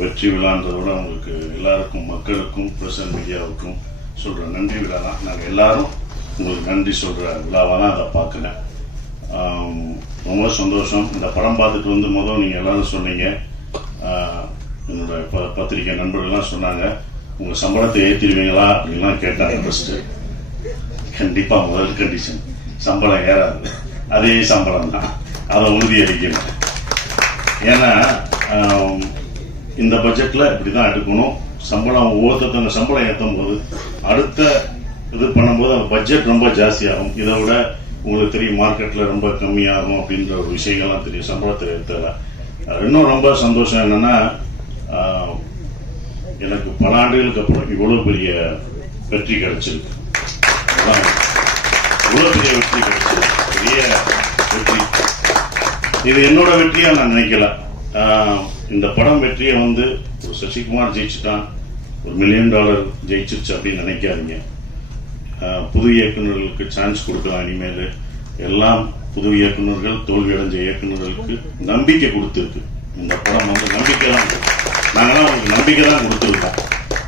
வெற்றி விழான்றதை விட உங்களுக்கு எல்லாருக்கும், மக்களுக்கும், பிரசன்ட் மீடியாவுக்கும் சொல்கிற நன்றி விழா தான். நாங்கள் எல்லாரும் உங்களுக்கு நன்றி சொல்கிற விழாவாக தான் அதை பார்க்குறேன். ரொம்ப சந்தோஷம். இந்த படம் பார்த்துட்டு வந்து முதல் நீங்கள் எல்லாரும் சொன்னீங்க, என்னோட பத்திரிகை நண்பர்கள்லாம் சொன்னாங்க, உங்கள் சம்பளத்தை ஏற்றிடுவீங்களா அப்படின்லாம் கேட்டாங்க. ஃபஸ்ட்டு கண்டிப்பாக முதல் கண்டிஷன் சம்பளம் ஏறாது, அதே சம்பளம் தான், அதை உறுதியளிக்கணும். ஏன்னா இந்த பட்ஜெட்டில் இப்படி தான் எடுக்கணும். சம்பளம் ஒவ்வொருத்தவங்க சம்பளம் ஏற்றும் போது அடுத்த இது பண்ணும்போது அந்த பட்ஜெட் ரொம்ப ஜாஸ்தியாகும். இதை விட உங்களுக்கு தெரியும் மார்க்கெட்டில் ரொம்ப கம்மியாகும் அப்படின்ற ஒரு விஷயங்கள்லாம் தெரியும் சம்பளத்தை ஏற்றல. இன்னும் ரொம்ப சந்தோஷம் என்னென்னா, எனக்கு பல ஆண்டுகளுக்கு அப்புறம் இவ்வளோ பெரிய வெற்றி கிடைச்சிருக்கு. இவ்வளோ பெரிய வெற்றி கிடைச்சிருக்கு, பெரிய வெற்றி. இது என்னோட வெற்றியா நான் நினைக்கல. இந்த படம் வெற்றியை வந்து ஒரு சசிகுமார் ஜெயிச்சுட்டான், ஒரு $1 மில்லியன் ஜெயிச்சிருச்சு அப்படின்னு நினைக்காதீங்க. புது இயக்குநர்களுக்கு சான்ஸ் கொடுக்கலாம். இனிமேல் எல்லாம் புது இயக்குநர்கள், தோல்வி அடைஞ்ச இயக்குநர்களுக்கு நம்பிக்கை கொடுத்துருக்கு. இந்த படம் வந்து நம்பிக்கை தான், நாங்களாம் அவங்களுக்கு நம்பிக்கை தான் கொடுத்துருக்கோம்.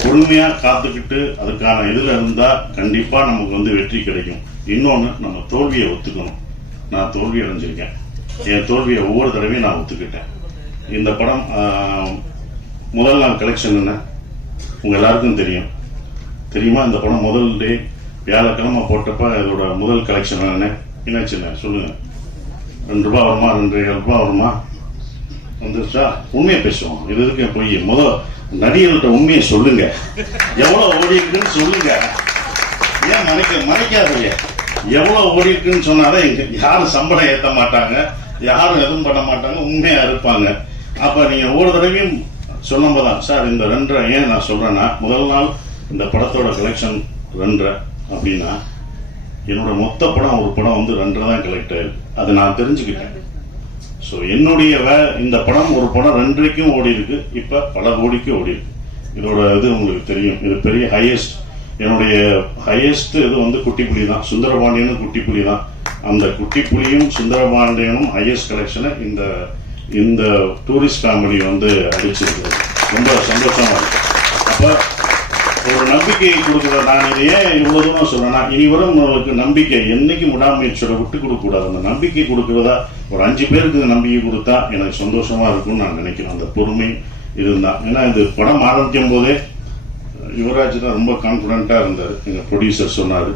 பொறுமையாக காத்துக்கிட்டு அதுக்கான இதில் இருந்தால் கண்டிப்பாக நமக்கு வந்து வெற்றி கிடைக்கும். இன்னொன்று, நம்ம தோல்வியை ஒத்துக்கணும். நான் தோல்வி அடைஞ்சிருக்கேன், என் தோல்வியை ஒவ்வொரு தடவையும் நான் ஒத்துக்கிட்டேன். இந்த படம் முதல் நாள் கலெக்ஷன் என்ன உங்கள் எல்லாருக்கும் தெரியுமா? இந்த படம் முதல் டே வியாழக்கிழமை போட்டப்ப இதோட முதல் கலெக்ஷன் என்னாச்சுண்ணே சொல்லுங்க. ₹2 வருமா, ₹2.5 வருமா? வந்துருச்சா? உண்மையை பேசுவோம். இது இருக்கு போய் முதல் நடிகர்கள்ட்ட உண்மையை சொல்லுங்க, எவ்வளவு ஓடி இருக்குன்னு சொல்லுங்க. ஏன் மறைக்காதீங்க. எவ்வளவு ஓடி இருக்குன்னு சொன்னாதான் யாரும் சம்பளம் ஏற்ற மாட்டாங்க, யாரும் எதுவும் பண்ண மாட்டாங்க, உண்மையா இருப்பாங்க. அப்ப நீங்க ஒவ்வொரு தடவையும் சொல்லும் போதான் சார் இந்த 2.5 ஏன் நான் சொல்றேன்னா, முதல் நாள் இந்த படத்தோட கலெக்ஷன் 2.5 அப்படின்னா என்னோட மொத்த படம் ஒரு படம் வந்து 2.5 தான் கலெக்ட் ஆயிருக்கு. அதை நான் தெரிஞ்சுக்கிட்டேன். ஸோ என்னுடைய இந்த படம் ஒரு படம் 2.5க்கும் ஓடி இருக்கு, இப்ப பல கோடிக்கு ஓடி இருக்கு. இதோட இது உங்களுக்கு தெரியும், இது பெரிய ஹையஸ்ட். என்னுடைய ஹையஸ்ட் இது வந்து குட்டிப்புலி தான், சுந்தரபாண்டியனும் குட்டிப்புலி தான். அந்த குட்டிப்புலியும் சுந்தரபாண்டியனும் ஹையஸ்ட் கலெக்ஷனை இந்த டூரிஸ்ட் ஃபேமிலி வந்து அடிச்சிருக்கு. ரொம்ப சந்தோஷமா இருக்கு. அப்ப ஒரு நம்பிக்கையை கொடுக்குற, நான் இதை ஏன் இவ்வளவு தூரம் சொல்றேன்னா, இனி வரும் உங்களுக்கு நம்பிக்கை என்னைக்கு முடாமுயற்சியோட விட்டு கொடுக்க கூடாது. அந்த நம்பிக்கை கொடுக்கறதா ஒரு 5 பேருக்கு நம்பிக்கை கொடுத்தா எனக்கு சந்தோஷமா இருக்கும்னு நான் நினைக்கிறேன். அந்த பொறுமை இதுதான். ஏன்னா இது படம் ஆரம்பிக்கும் போதே யுவராஜ் தான் ரொம்ப கான்பிடண்டா இருந்தார். எங்க ப்ரொடியூசர் சொன்னாரு,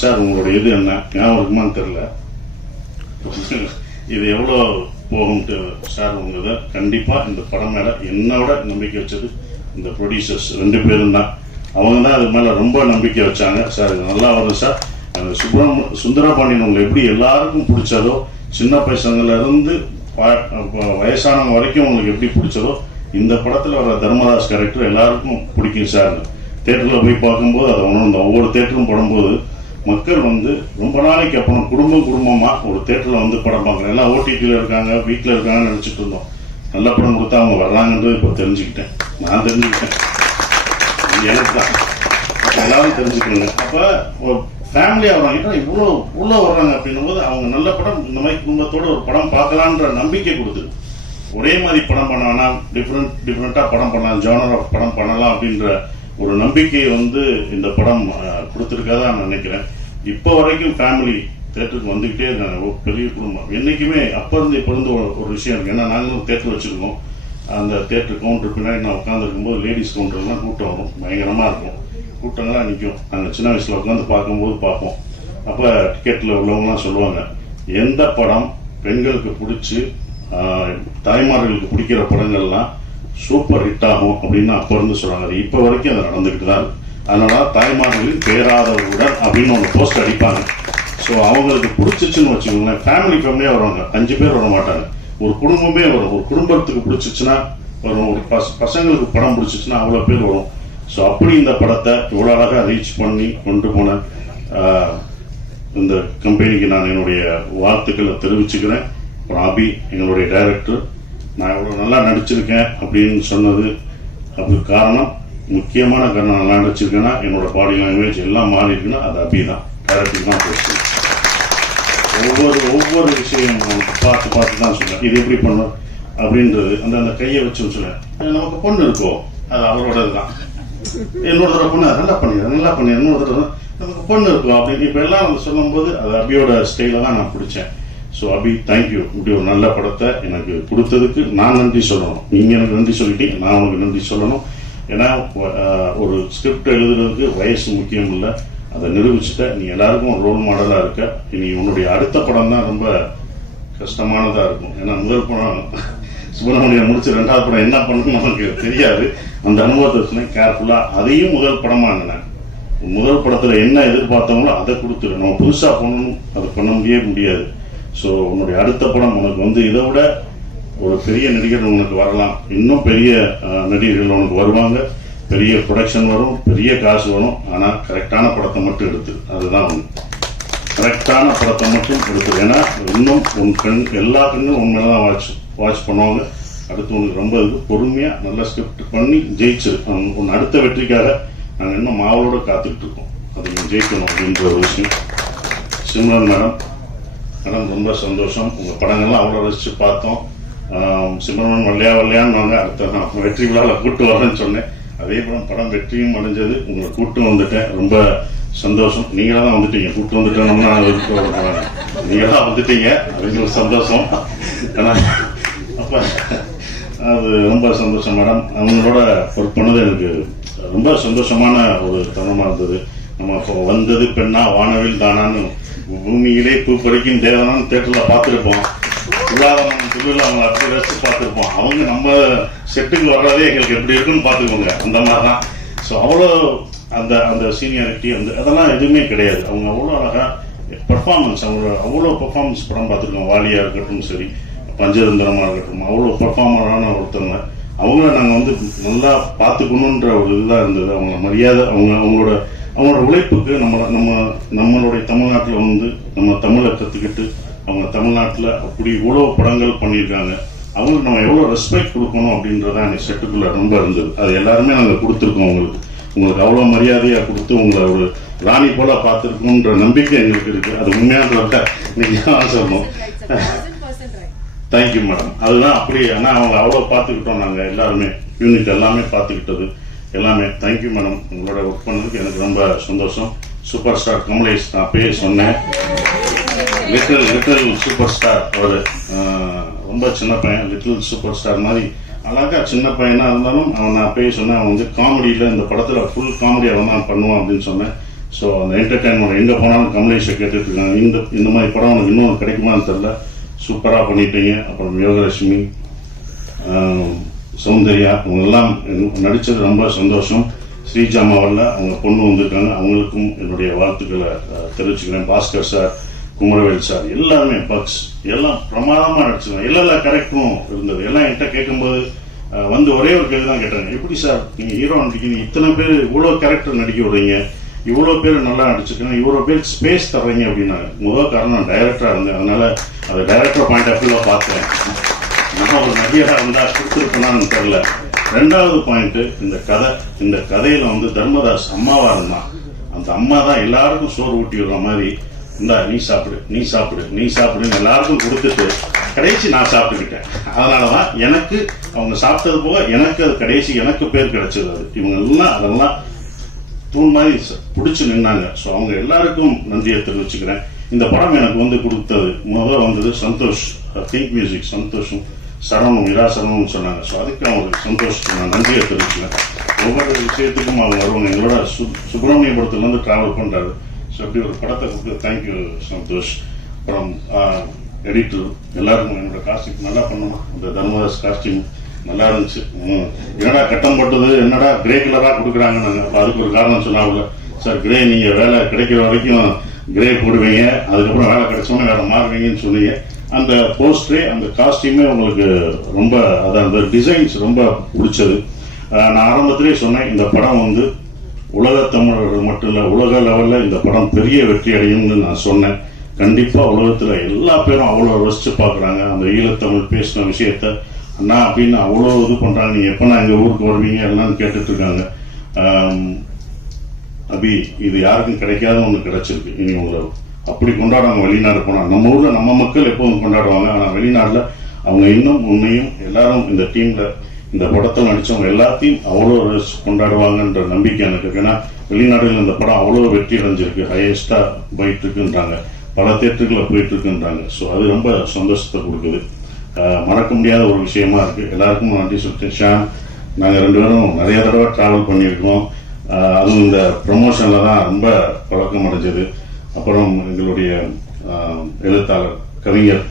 சார் உங்களோட இது என்ன ஞாபகம் இருக்குமான்னு தெரியல, இது எவ்வளோ போகும்ட்டு சார் உங்களது. கண்டிப்பா இந்த படம் மேல என்னோட நம்பிக்கை வச்சது இந்த ப்ரொடியூசர்ஸ் 2 பேரும் தான். அவங்க தான் அது மேல ரொம்ப நம்பிக்கை வச்சாங்க. சார் இது நல்லா வரும் சார். அந்த சுந்தரபாண்டியன் உங்களை எப்படி எல்லாருக்கும் பிடிச்சதோ, சின்ன பசங்கள்ல இருந்து வயசானவங்க வரைக்கும் உங்களுக்கு எப்படி பிடிச்சதோ, இந்த படத்துல வர தர்மதாஸ் கேரக்டர் எல்லாருக்கும் பிடிக்கும் சார். தேட்டர்ல போய் பார்க்கும்போது அதை உணர்ந்தோம். ஒவ்வொரு தேட்டரும் படும்போது மக்கள் வந்து ரொம்ப நாளைக்கு அப்புறம் குடும்பமா ஒரு தேட்டர்ல வந்து படம் பார்க்குறேன். எல்லாம் ஓடிடியில் இருக்காங்க, வீட்டில் இருக்காங்கன்னு நினைச்சிட்டு இருந்தோம். நல்ல படம் கொடுத்தா அவங்க வர்றாங்கன்றது இப்போ தெரிஞ்சுக்கிட்டேன். நான் தெரிஞ்சுக்கிட்டேன், எனக்கு தான் எல்லாரும் தெரிஞ்சுக்கணுங்க. அப்ப ஃபேமிலியா வர்றாங்க, இவ்வளோ உள்ள வர்றாங்க அப்படின்னும் போது அவங்க நல்ல படம் இந்த மாதிரி குடும்பத்தோட ஒரு படம் பார்க்கலான்ற நம்பிக்கை கொடுத்துரு. ஒரே மாதிரி படம் பண்ணானா டிஃப்ரெண்டா படம் பண்ணலாம், ஜானர் ஆஃப் படம் பண்ணலாம் அப்படின்ற ஒரு நம்பிக்கையை வந்து இந்த படம் கொடுத்துருக்காதா நான் நினைக்கிறேன். இப்போ வரைக்கும் ஃபேமிலி தேட்டருக்கு வந்துகிட்டே இருக்காங்க. பெரிய குடும்பம் என்னைக்குமே அப்ப இருந்து இப்ப இருந்து ஒரு விஷயம் இருக்கு. ஏன்னா நாங்களும் தேட்டர் வச்சிருக்கோம். அந்த தேட்டர் கவுண்டர் பின்னாடி நான் உட்காந்து இருக்கும்போது லேடிஸ் கவுண்டர்லாம் கூட்டம் வரும், பயங்கரமா இருக்கும். கூட்டங்கள்லாம் நிற்கும். நாங்கள் சின்ன வயசுல உட்காந்து பார்க்கும்போது பார்ப்போம். அப்ப டிக்கெட்ல உள்ளவங்கலாம் சொல்லுவாங்க, எந்த படம் பெண்களுக்கு பிடிச்சி தாய்மார்களுக்கு பிடிக்கிற படங்கள்லாம் சூப்பர் ஹிட் ஆகும் அப்படின்னு அப்ப இருந்து சொல்றாங்க. அது இப்ப வரைக்கும் அது நடந்துகிட்டு தான் இருக்கு. அதனால தாய்மார்களின் பேராதவருடன் அப்படின்னு ஒரு போஸ்ட் அடிப்பாங்க. ஸோ அவங்களுக்கு பிடிச்சிச்சுன்னு வச்சுக்கோங்களேன், ஃபேமிலியா வருவாங்க. 5 பேர் வர மாட்டாங்க, ஒரு குடும்பமே வரும். ஒரு குடும்பத்துக்கு பிடிச்சிச்சுன்னா வரும், ஒரு பசங்களுக்கு படம் பிடிச்சிச்சுன்னா அவ்வளோ பேர் வரும். ஸோ அப்படி இந்த படத்தை இவ்வளோ அழகாக ரீச் பண்ணி கொண்டு போன இந்த கம்பெனிக்கு நான் என்னுடைய வாழ்த்துக்களை தெரிவிச்சுக்கிறேன். அப்புறம் அபி எங்களுடைய டைரக்டர், நான் இவ்வளோ நல்லா நடிச்சிருக்கேன் அப்படின்னு சொன்னது அதுக்கு காரணம், முக்கியமான காரணம் நல்லா நடிச்சிருக்கேன்னா என்னோட பாடி லாங்குவேஜ் எல்லாம் மாறி இருக்குன்னா அது அபி தான், டைரக்டர் தான் பேசுவேன். ஒவ்வொரு விஷயம் பார்த்து தான் சொல்லுவேன். இது எப்படி பண்ணுவோம், அப்படின்றது அந்த அந்த கையை வச்சு சொல்ல நமக்கு பொண்ணு இருக்கோ அது அவரோட தான். இன்னொரு தடவை பொண்ணு நல்லா பண்ணி இன்னொரு தடவை நமக்கு பொண்ணு இருக்கும் அப்படின்னு இப்போ எல்லாம் வந்து சொல்லும்போது அது அபியோட ஸ்டைல தான் நான் பிடிச்சேன். ஸோ அபி தேங்க்யூ, இப்படி ஒரு நல்ல படத்தை எனக்கு கொடுத்ததுக்கு நான் நன்றி சொல்லணும். நீங்கள் எனக்கு நன்றி சொல்லிட்டீங்க, நான் உங்களுக்கு நன்றி சொல்லணும். ஏன்னா ஒரு ஸ்கிரிப்ட் எழுதுறதுக்கு வயசு முக்கியம் இல்லை, அதை நிரூபிச்சுட்ட நீ எல்லாருக்கும் ரோல் மாடலாக இருக்க. இனி உன்னுடைய அடுத்த படம் தான் ரொம்ப கஷ்டமானதாக இருக்கும். ஏன்னா முதல் படம் சுப்பிரமணியம் முடிச்சு 2வது படம் என்ன பண்ணணும்னு நமக்கு தெரியாது. அந்த அனுபவத்தை சொன்னேன் கேர்ஃபுல்லாக. அதையும் முதல் படமாக இருந்தேன். முதல் படத்தில் என்ன எதிர்பார்த்தவங்களோ அதை கொடுத்துரு, நம்ம புதுசாக பண்ணணும் அதை பண்ண முடியாது. ஸோ உன்னுடைய அடுத்த படம் உனக்கு வந்து இதை விட ஒரு பெரிய நடிகர் உனக்கு வரலாம், இன்னும் பெரிய நடிகர்கள் உனக்கு வருவாங்க, பெரிய ப்ரொடக்ஷன் வரும், பெரிய காசு வரும். ஆனால் கரெக்டான படத்தை மட்டும் எடுத்து, அதுதான் ஒன்று, கரெக்டான படத்தை மட்டும் எடுத்து. ஏன்னா இன்னும் உன் கண் எல்லா கண்ணும் உன் மேலே தான் வாட்ச் பண்ணுவாங்க. அடுத்து உனக்கு ரொம்ப பொறுமையாக நல்லா ஸ்கிரிப்ட் பண்ணி ஜெயிச்சிரு. உன் அடுத்த வெற்றிக்காக நாங்கள் இன்னும் மாவளோட காத்துக்கிட்டு இருக்கோம். அது நீங்கள் ஜெயிக்கணும் அப்படின்ற ஒரு விஷயம். சிம்ரன் மேடம் ரொம்ப சந்தோஷம். உங்கள் படங்கள்லாம் அவ்வளோ ரசித்து பார்த்தோம். சிம்ரன் வரலையான்னு வாங்க, அடுத்த நான் வெற்றி விழாவில் கூட்டு வரேன்னு சொன்னேன். அதே படம் வெற்றியும் அடைஞ்சது. உங்களை கூட்டு வந்துட்டேன், ரொம்ப சந்தோஷம். நீங்களாக தான் வந்துட்டீங்க, கூட்டு வந்துட்டோம்னா நீங்களாக வந்துட்டீங்க, அது ஒரு சந்தோஷம். ஆனால் அப்போ அது ரொம்ப சந்தோஷம் மேடம். அவங்களோட ஒர்க் பண்ணது எனக்கு ரொம்ப சந்தோஷமான ஒரு தருணமாக இருந்தது. நம்ம இப்போ வந்தது பெண்ணா வானவில் தானான்னு பூமியிலே பூ பறிக்கும் தேவனான்னு தேட்டரில் பார்த்துருப்போம். விவாதம் திருவிழா அவங்க அப்படி ரசித்து பார்த்துருப்போம். அவங்க நம்ம செட்டுக்கு வர்றதே எங்களுக்கு எப்படி இருக்குன்னு பார்த்துக்கோங்க, அந்த மாதிரி தான். ஸோ அவ்வளோ அந்த அந்த சீனியாரிட்டி அதெல்லாம் எதுவுமே கிடையாது. அவங்க அவ்வளோ அழகாக பர்ஃபார்மன்ஸ், அவங்க அவ்வளோ பர்ஃபார்மன்ஸ் படம் பார்த்துருக்கோம். வாலியாக இருக்கட்டும் சரி, பஞ்சதந்திரமாக இருக்கட்டும், அவ்வளோ பர்ஃபார்மரான ஒருத்தவங்க. அவங்கள நாங்கள் வந்து நல்லா பார்த்துக்கணுன்ற ஒரு இதுதான் இருந்தது. அவங்க மரியாதை, அவங்களோட உழைப்புக்கு நம்மளுடைய தமிழ்நாட்டில் வந்து நம்ம தமிழை கற்றுக்கிட்டு அவங்க தமிழ்நாட்டில் அப்படி இவ்வளோ படங்கள் பண்ணியிருக்காங்க. அவங்களுக்கு நம்ம எவ்வளோ ரெஸ்பெக்ட் கொடுக்கணும் அப்படின்றதான் எனக்கு செட்டுக்குள்ளே ரொம்ப இருந்தது. அது எல்லாருமே நாங்கள் கொடுத்துருக்கோம். உங்களுக்கு அவ்வளோ மரியாதையாக கொடுத்து உங்களை ஒரு ராணி போல பார்த்துருக்கோன்ற நம்பிக்கை எங்களுக்கு இருக்குது. அது உண்மையானதை நீங்கள் சொல்லணும். Thank you madam. அதுதான் அப்படி. ஆனால் அவங்க அவ்வளோ பார்த்துக்கிட்டோம், நாங்கள் எல்லாருமே யூனிட் எல்லாமே பார்த்துக்கிட்டது எல்லாமே. Thank you madam. உங்களோட ஒர்க் பண்ணதுக்கு எனக்கு ரொம்ப சந்தோஷம். சூப்பர் ஸ்டார் கமலேஷ், நான் பேர் சொன்னேன், லிட்டில் சூப்பர் ஸ்டார். அவர் ரொம்ப சின்ன பையன், லிட்டில் சூப்பர் ஸ்டார் மாதிரி அழகா சின்ன பையனாக இருந்தாலும் அவன் நான் பேர் சொன்னேன். அவன் வந்து காமெடியில் இந்த படத்தில் ஃபுல் காமெடி அவன் தான் பண்ணுவான் அப்படின்னு சொன்னேன். ஸோ அந்த என்டர்டைன்மெண்ட் எங்கே போனாலும் கமலேஷை கேட்டுட்டு இருக்காங்க. இந்த மாதிரி படம் அவனுக்கு இன்னொன்று கிடைக்குமான்னு தெரில. சூப்பராக பண்ணிட்டீங்க. அப்புறம் யோகலட்சுமி, சௌந்தர்யா, அவங்கெல்லாம் நடித்தது ரொம்ப சந்தோஷம். ஸ்ரீஜாமாவில் அவங்க பொண்ணு வந்திருக்காங்க, அவங்களுக்கும் என்னுடைய வாழ்த்துக்களை தெரிவிச்சுக்கிறேன். பாஸ்கர் சார், குமரவேல் சார், எல்லாருமே பக்ஸ் எல்லாம் பிரமாதமாக நடிச்சிருக்காங்க. எல்லாம் கரெக்டும் இருந்தது. எல்லாம் என்கிட்ட கேட்கும்போது வந்து ஒரே ஒரு கேள்வி தான் கேட்டாங்க, எப்படி சார் நீங்கள் ஹீரோ நடிக்கிறீங்க, இத்தனை பேர் இவ்வளோ கேரக்டர் நடிக்க விடுறீங்க, இவ்வளோ பேர் நல்லா நடிச்சிருக்காங்க, இவ்வளோ பேர் ஸ்பேஸ் தர்றீங்க அப்படின்னாங்க. முதல் காரணம் நான் டைரக்டராக இருந்தேன், அதனால அதை டைரக்டர் பாயிண்ட் ஆஃப் வியூவில் பார்த்தேன். நான் ஒரு நடிகராக இருந்தால் கொடுத்துருப்பேனான்னு தெரியல. 2வது பாயிண்ட்டு, இந்த கதையில் வந்து தர்மதாஸ் அம்மாவாக இருந்தான். அந்த அம்மா தான் எல்லாருக்கும் சோறு ஊட்டி விடுற மாதிரி, இந்தா நீ சாப்பிடுன்னு எல்லாருக்கும் கொடுத்துட்டு கடைசி நான் சாப்பிட்டுக்கிட்டேன். அதனால தான் எனக்கு அவங்க சாப்பிட்டது போக எனக்கு அது கடைசி எனக்கு பேர் கிடைச்சது. அது இவங்க எல்லாம் அதெல்லாம் தூண் மாதிரி பிடிச்சி நின்னாங்க. ஸோ அவங்க எல்லாருக்கும் நன்றியை தெரிவிச்சுக்கிறேன். இந்த படம் எனக்கு வந்து கொடுத்தது முதல்ல வந்தது சந்தோஷ், திங்க் மியூசிக் சந்தோஷம், சரவணம் இரா சரவணம் சொன்னாங்க. ஸோ அதுக்கு அவங்களுக்கு சந்தோஷம் நான் நன்றியை தெரிவிச்சுக்கிறேன். ஒவ்வொரு விஷயத்துக்கும் அவங்க வருவாங்க. எங்களோட சுப்பிரமணியபுரத்துலேருந்து ட்ராவல் பண்ணுறாரு. ஸோ அப்படி ஒரு படத்தை கொடுத்து தேங்க்யூ சந்தோஷ். அப்புறம் எடிட்டர் எல்லாருக்கும் என்னோட காஸ்டியூம் நல்லா பண்ணுமா, அந்த தர்மதாஸ் காஸ்டியூம் நல்லா இருந்துச்சு. என்னடா கட்டம் போட்டது, என்னடா கிரே கலராக கொடுக்குறாங்கன்னு. அப்போ அதுக்கு ஒரு காரணம் சொன்னாங்க, சார் கிரே நீங்கள் வேலை கிடைக்கிற வரைக்கும் கிரே போடுவீங்க, அதுக்கப்புறம் வேலை கிடைச்சோன்னே வேலை மாறுவீங்கன்னு சொன்னீங்க. அந்த போஸ்டரே அந்த காஸ்டியூமே உங்களுக்கு ரொம்ப அதான் அந்த டிசைன்ஸ் ரொம்ப பிடிச்சது. நான் ஆரம்பத்திலே சொன்னேன், இந்த படம் வந்து உலக தமிழர்கள் மட்டும் இல்லை, உலக லெவலில் இந்த படம் பெரிய வெற்றி அடையும்னு நான் சொன்னேன். கண்டிப்பாக உலகத்தில் எல்லா பேரும் அவ்வளோ ரசித்து பார்க்குறாங்க. அந்த ஈழத்தமிழ் பேசின விஷயத்த அண்ணா அப்படின்னு அவ்வளோ இது பண்ணுறாங்க. நீங்கள் எப்போனா எங்கள் ஊருக்கு வருவீங்க எல்லாம் கேட்டுட்ருக்காங்க. அபி இது யாருக்கும் கிடைக்காத ஒன்று கிடைச்சிருக்கு. இனி உங்களை அப்படி கொண்டாடுவாங்க வெளிநாடு போனால். நம்ம ஊரில் நம்ம மக்கள் எப்போதும் கொண்டாடுவாங்க, ஆனால் வெளிநாட்டில் அவங்க இன்னும் உண்மையும் எல்லாரும் இந்த டீம்ல இந்த படத்தில் நடிச்சவங்க எல்லாத்தையும் அவ்வளோ கொண்டாடுவாங்கன்ற நம்பிக்கை எனக்கு இருக்கு. ஏன்னா வெளிநாடுகளில் இந்த படம் அவ்வளோ வெற்றி அடைஞ்சிருக்கு, ஹையஸ்டா போயிட்டு இருக்குன்றாங்க, பல தேட்டர்களில் போயிட்டு இருக்குன்றாங்க. ஸோ அது ரொம்ப சந்தோஷத்தை கொடுக்குது, மறக்க முடியாத ஒரு விஷயமா இருக்கு. எல்லாருக்கும் நன்றி சொல்லிட்டேன். ஷாம், நாங்கள் 2 பேரும் நிறைய தடவை டிராவல் பண்ணியிருக்கோம். அதுவும் இந்த ப்ரமோஷன்ல தான் ரொம்ப பழக்கம் அடைஞ்சது. அப்புறம் எங்களுடைய எழுத்தாளர் கவிஞர்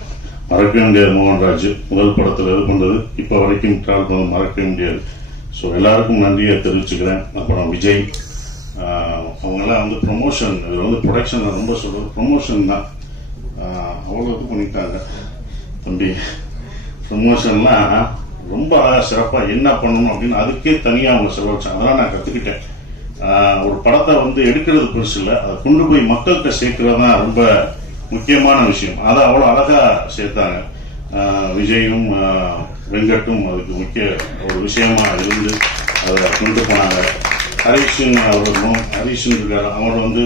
மறக்கவே முடியாது மோகன்ராஜ், முதல் படத்தில் இது பண்ணது இப்போ வரைக்கும் டிராவல் பண்ண மறக்கவே முடியாது. ஸோ எல்லாருக்கும் நன்றியை தெரிவிச்சுக்கிறேன். அப்புறம் விஜய், அவங்கெல்லாம் வந்து ப்ரொமோஷன், இதில் வந்து ப்ரொடக்ஷன் ரொம்ப சொல்றது ப்ரொமோஷன் தான், அவ்வளோ இது பண்ணிட்டாங்க தம்பி. ப்ரொமோஷன்லாம் ரொம்ப அழகாக சிறப்பாக என்ன பண்ணணும் அப்படின்னு அதுக்கே தனியாக அவங்க செலவழிச்சாங்க. அதெல்லாம் நான் கற்றுக்கிட்டேன். ஒரு படத்தை வந்து எடுக்கிறது பெருசு இல்லை, அதை கொண்டு போய் மக்கள்கிட்ட சேர்க்கிறது தான் ரொம்ப முக்கியமான விஷயம். அதை அவ்வளோ அழகாக சேர்த்தாங்க. விஜயும் வெங்கட்டும் அதுக்கு முக்கிய ஒரு விஷயமா இருந்து அதை கொண்டு போனாங்க. ஹரிஷன் அவர்களும், ஹரிஷன் இருக்காரு, அவரை வந்து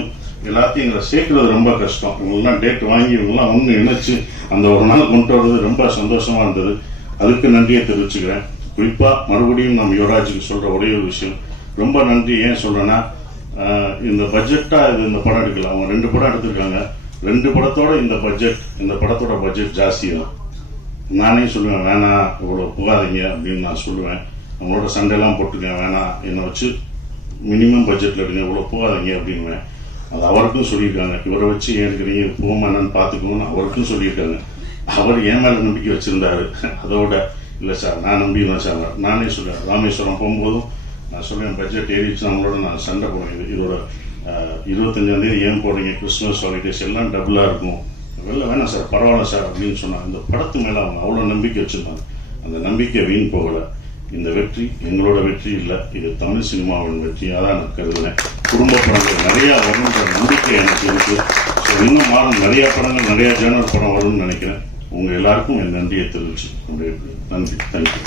எல்லாத்தையும் எங்களை சேர்க்கறது ரொம்ப கஷ்டம். இவங்கெல்லாம் டேட் வாங்கி இவங்கெல்லாம் ஒன்று இணைச்சு அந்த ஒரு நாள் கொண்டு வர்றது ரொம்ப சந்தோஷமா இருந்தது. அதுக்கு நன்றியை தெரிவிச்சுக்கிறேன். குறிப்பா மறுபடியும் நம்ம யுவராஜுக்கு சொல்ற ஒரே ஒரு விஷயம், ரொம்ப நன்றி. ஏன் சொல்றேன்னா, இந்த பட்ஜெட்டா இது இந்த படம் எடுக்கல, அவங்க 2 படம் எடுத்திருக்காங்க. 2 படத்தோட இந்த படத்தோட பட்ஜெட் ஜாஸ்தி தான். நானே சொல்லுவேன், வேணாம் இவ்வளோ போகாதீங்க அப்படின்னு நான் சொல்லுவேன். அவங்களோட சண்டையெல்லாம் போட்டுருக்கேன், வேணாம் என்னை வச்சு மினிமம் பட்ஜெட்டில் எடுங்க, இவ்வளோ போகாதீங்க அப்படின்வேன். அது அவருக்கும் சொல்லியிருக்காங்க. இவரை வச்சு ஏன் எடுக்கிறீங்க, போமா என்னன்னு பார்த்துக்கணும்னு அவருக்கும் சொல்லியிருக்காங்க. அவர் என் மேலே நம்பிக்கை வச்சிருந்தாரு. அதோட இல்லை சார் நான் நம்பிடுவேன் சார். நானே சொல்லுவேன், ராமேஸ்வரம் போகும்போதும் நான் சொல்லுவேன், பட்ஜெட் ஏறிச்சு நம்மளோட நான் சண்டை போடுவேன். இதோட 25ஆம் தேதி ஏன் போடுறீங்க, கிறிஸ்துமஸ் ஹாலிடேஸ் எல்லாம் டபுளாக இருக்கும், வெளில வேணாம் சார் பரவாயில்ல சார் அப்படின்னு சொன்னாங்க. இந்த படத்து மேலே அவங்க அவ்வளோ நம்பிக்கை வச்சுருந்தாங்க. அந்த நம்பிக்கை வீண் போகலை. இந்த வெற்றி எங்களோட வெற்றி இல்லை, இது தமிழ் சினிமாவின் வெற்றியாக தான் நான் கருதுனேன். குடும்ப படங்கள் நிறையா வரும்ன்ற நம்பிக்கை எனக்கு இருக்கு. ஸோ இன்னும் மாறும், நிறைய படங்கள், நிறைய ஜேனர் படம் வரும்னு நினைக்கிறேன். உங்கள் எல்லாருக்கும் என் நன்றியை தெரிவிச்சு நன்றி. தேங்க்யூ.